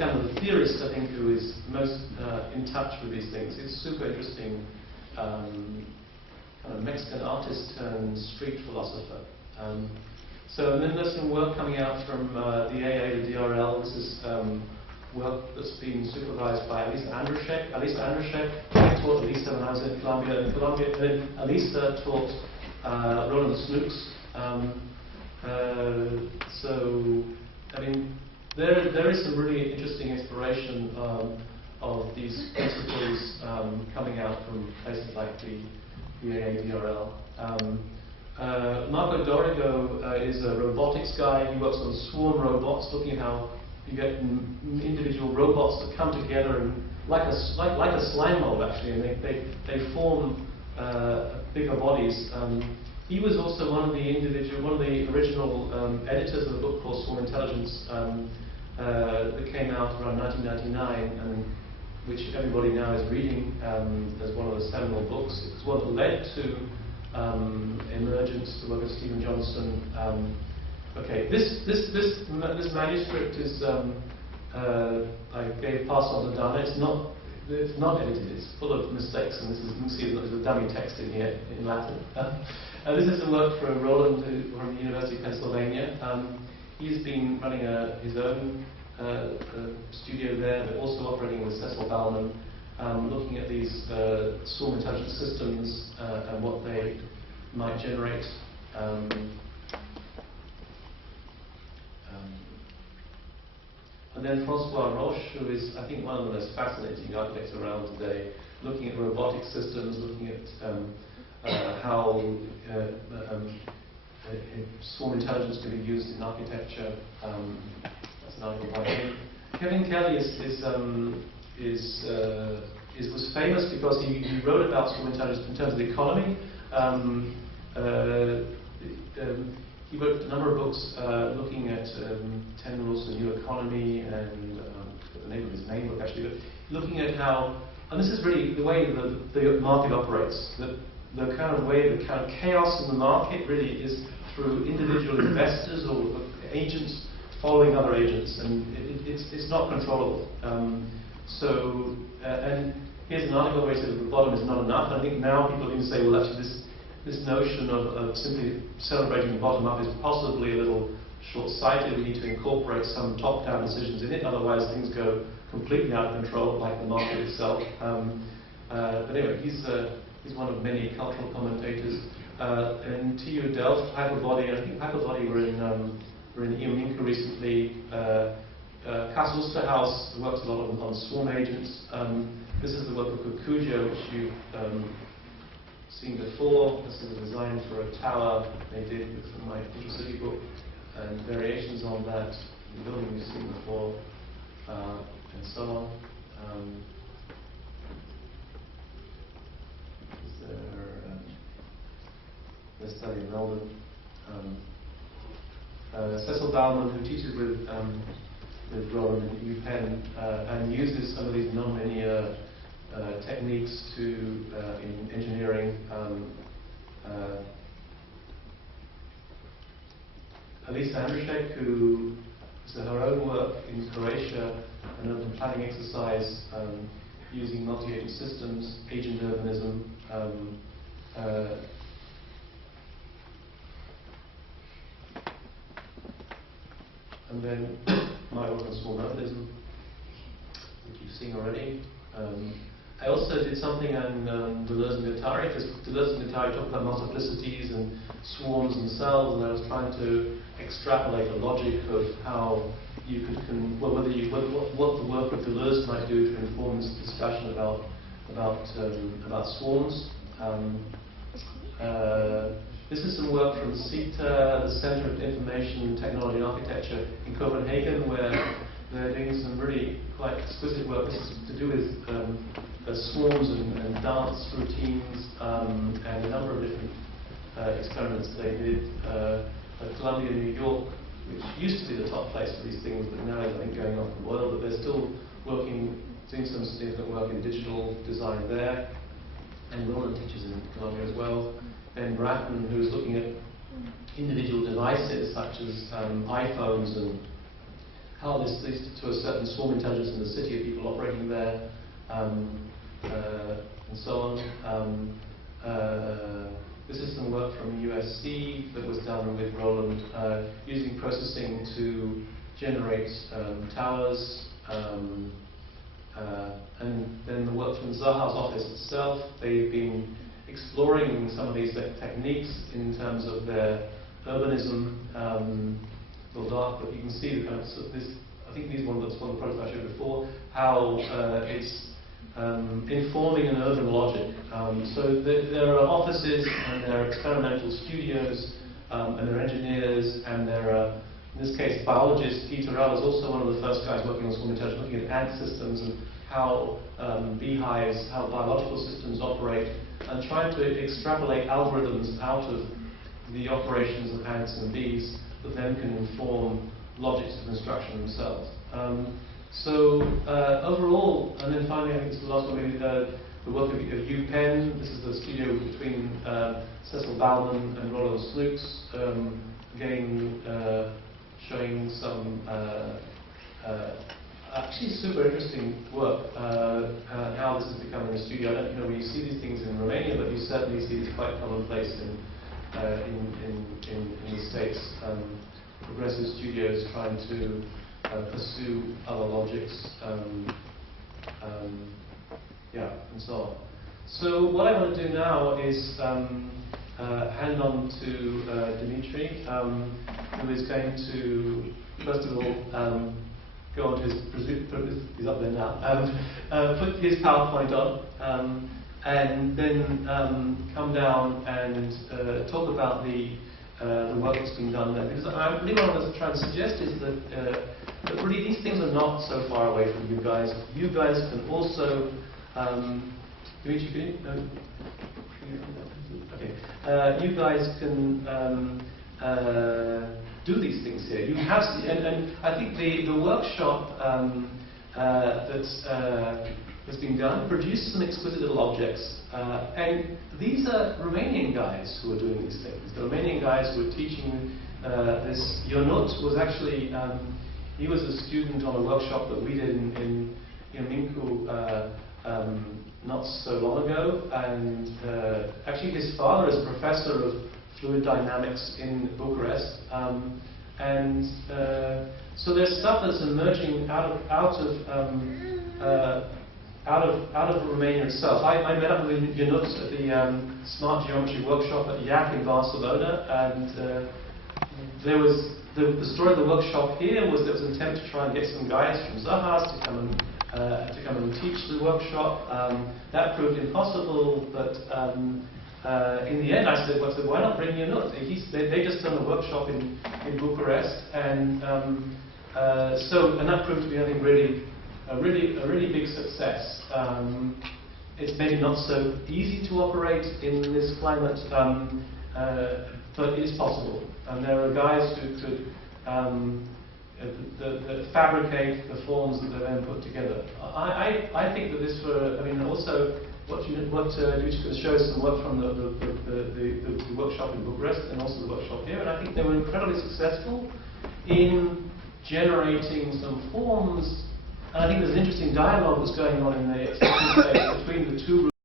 kind of the theorist, I think, who is most in touch with these things. It's super interesting, kind of Mexican artist turned street philosopher. So and then there's some work coming out from the AA, the DRL. This is work that's been supervised by Elisa Andruszek. I taught Elisa when I was in Columbia. And then Elisa taught Roland Snooks. So, I mean, there is some really interesting exploration of these principles coming out from places like the AADRL. Marco Dorigo is a robotics guy. He works on swarm robots, looking at how you get individual robots that come together and like a slime mold actually, and they form bigger bodies. He was also one of the original editors of a book called Swarm Intelligence that came out around 1999, and which everybody now is reading as one of the seminal books. It's what led to emergence, the work of Stephen Johnson. Okay, this manuscript is I gave pass on to Dana. It's not edited. It's full of mistakes, and this is, you can see there's a dummy text in here in Latin. This is some work from Roland from the University of Pennsylvania. He's been running his own studio there, but also operating with Cecil Baumann, looking at these swarm intelligence systems and what they might generate. And then Francois Roche, who is, I think, one of the most fascinating architects around today, looking at robotic systems, looking at how swarm intelligence can be used in architecture. That's an article by him. Kevin Kelly was famous because he wrote about swarm intelligence in terms of the economy. He wrote a number of books looking at 10 Rules of the New Economy, and the name of his main book actually, but looking at how, and this is really the way the market operates, the kind of way, the kind of chaos in the market really is through individual investors or agents following other agents, and it's not controllable. And here's an article where he says the bottom is not enough, and I think now people are going to say, well, actually this notion of simply celebrating the bottom up is possibly a little short-sighted. We need to incorporate some top-down decisions in it, otherwise things go completely out of control, like the market itself. But anyway, he's one of many cultural commentators. And TU Delft, Hyperbody, I think Hyperbody were in Minka recently. Cas Osterhaus works a lot on swarm agents. This is the work of Kukuja, which you've seen before. This is a design for a tower they did from my Intercity book, and variations on that, the building we've seen before, and so on. Is there a study in Melbourne? Cecil Baumann, who teaches with Roland at UPenn, and uses some of these nonlinear techniques in engineering. Elisa Andruszek, who is her own work in Croatia, an urban planning exercise using multi-agent systems, agent urbanism. And then my work on swarm urbanism, which you've seen already. I also did something on Deleuze and Guattari, because Deleuze and Guattari talk about multiplicities and swarms themselves, and I was trying to extrapolate a logic of how you could, what the work of Deleuze might do to inform this discussion about swarms. This is some work from CETA, the Center of Information Technology and Architecture in Copenhagen, where they're doing some really quite exquisite work. This is to do with swarms and dance routines, and a number of different experiments they did at Columbia, New York, which used to be the top place for these things, but now is, I think, going off the boil. But they're still doing some significant work in digital design there, and Roland teaches in Columbia as well. Ben Bratton, who's looking at individual devices such as iPhones how this leads to a certain swarm intelligence in the city of people operating there, and so on. This is some work from USC that was done with Roland, using processing to generate towers, and then the work from Zaha's office itself. They've been exploring some of these techniques in terms of their urbanism. Little dark, but you can see the kind of this. I think these one of the products I showed before. How it's informing an urban logic. So there are offices and there are experimental studios and there are engineers and there are, in this case, biologists. Peter Rell is also one of the first guys working on swarm intelligence, looking at ant systems and how beehives, how biological systems operate, and trying to extrapolate algorithms out of the operations of ants and bees that then can inform logics of instruction themselves. So overall, and then finally, I think this is the last one, maybe the work of UPenn. This is the studio between Cecil Bauman and Rollo Snooks, again showing some actually super interesting work, how this is becoming a studio. I don't know where you see these things in Romania, but you certainly see this quite commonplace in the States. Progressive studios trying to pursue other logics, yeah, and so on. So what I want to do now is hand on to Dimitri, who is going to, first of all, go on to he's up there now, put his PowerPoint on, and then come down and talk about the work that's been done there. Because really what I was trying to suggest is that really these things are not so far away from you guys. You guys can also, Dimitri, okay. You guys can do these things here. You have, and I think the workshop that's been done produced some exquisite little objects. And these are Romanian guys who are doing these things. The Romanian guys who are teaching this. Ionut was actually, he was a student on a workshop that we did in Mincu not so long ago. And actually his father is a professor of fluid dynamics in Bucharest. So there's stuff that's emerging out of Romania itself. I met up with Ionut at the Smart Geometry Workshop at YAC in Barcelona, and there was the story of the workshop here was there was an attempt to try and get some guys from Zahas to come and teach the workshop. That proved impossible, but in the end I said, well, why not bring Ionut? They just done a workshop in Bucharest, and that proved to be, I think, a really big success. It's maybe not so easy to operate in this climate, but it is possible. And there are guys who could fabricate the forms that they then put together. I think that this also what Lucia could show some work from the workshop in Bucharest and also the workshop here, and I think they were incredibly successful in generating some forms. And I think there's an interesting dialogue that's going on in the exhibition space between the two